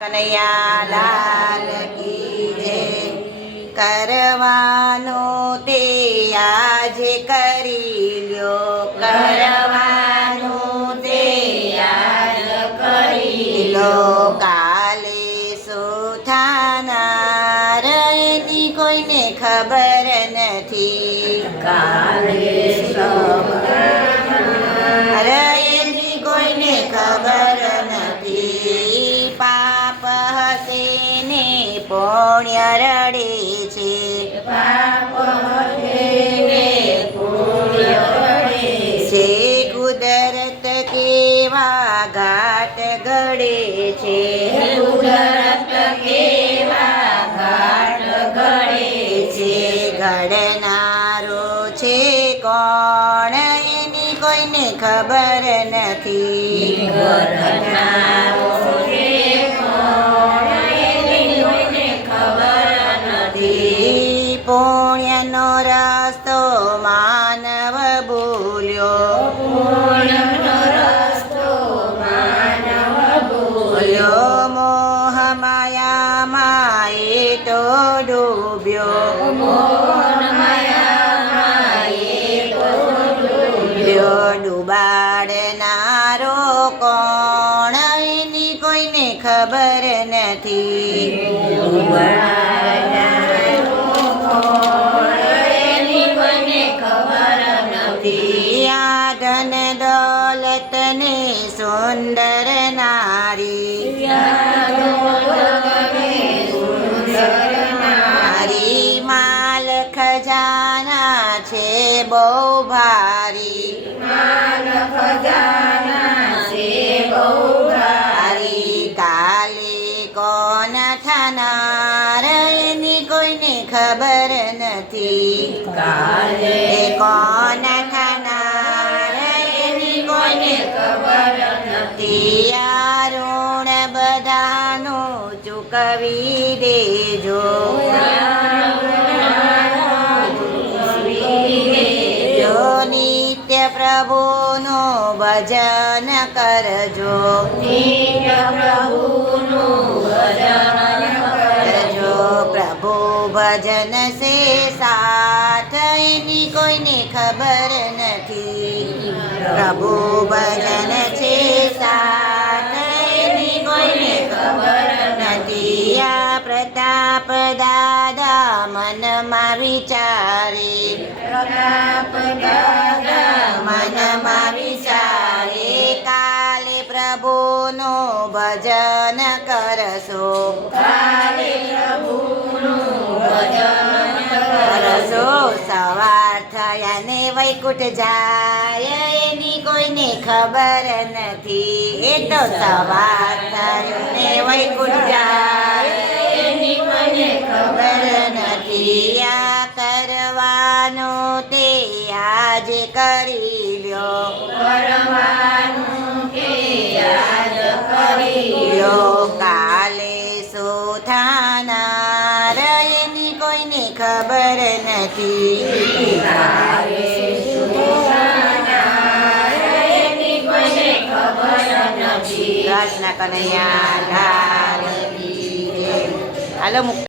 કનૈયા લાલ કી જય. કરવાનું તે આજે કરી લ્યો, કરવાનું તે આજ કરી લ્યો. કાલે શું થાનાર એની કોઈને ખબર નથી, કાલે એની કોઈને ખબર નથી. પાપ હસે ને પુણ્ય રડે છે, પાપ હસે ને પુણ્ય રડે છે. કુદરત કેવા ઘાટ ઘડે છે, કુદરત કેવા ઘાટ ઘડે છે. ઘડનારો છે કોણ એની કોઈને ખબર નથી, ઘડનારો છે કોણ એની કોઈને ખબર નથી. પુણ્યનો રસ્તો માનવ ભૂલ્યો, પુણ્યનો રસ્તો માનવ ભૂલ્યો. મોહ માયામાં એ તો ડૂબ્યો, મોહ માયામાં એ તો ડૂબ્યો. ડૂબાડનારો કોણ એની કોઈને ખબર નથી, ડૂબાડનારો કોણ એની કોઈને ખબર નથી. આ ધન દોલત ને સુંદર નારી, માલ ખજાના છે બહુ ભારી, માલ ખજાના છે બહુ ભારી. કાલે કોણ થનાર એની કોઈને ખબર નથી, કાલે કોણ થનાર એની કોઈને ખબર નથી. આ ઋણ બધાનું ચૂકવી દેજો, નિત્ય પ્રભુનું ભજન કરજો, નિત્ય પ્રભુનું ભજન કરજો. પ્રભુ ભજન સે સાથ એની કોઈને ખબર નથી, પ્રભુ ભજન છે સાથ એની કોઈને ખબર નથી. આ પ્રતાપ દાદા મનમાં વિચારે, પ્રતાપ દાદા મનમાં વિચારે. કાલે પ્રભુનું ભજન કરશો, કાલે પ્રભુનું ભજન કરશો. સવાર થયા ને વૈકુંઠ જાય એની કોઈને ખબર નથી, એ તો સવાર થયું ને વૈકુંઠ જાય એની કોઈને ખબર નથી. આ કરવાનું તે આજે કરી લ્યો, કરવાનું તે આજ કરી લ્યો. કાલે શું થાનાર એની કોઈને ખબર નથી, કાલે શું થાનાર એની કોઈને ખબર નથી. કૃષ્ણ કનૈયા લાલ કી જય. હાલો.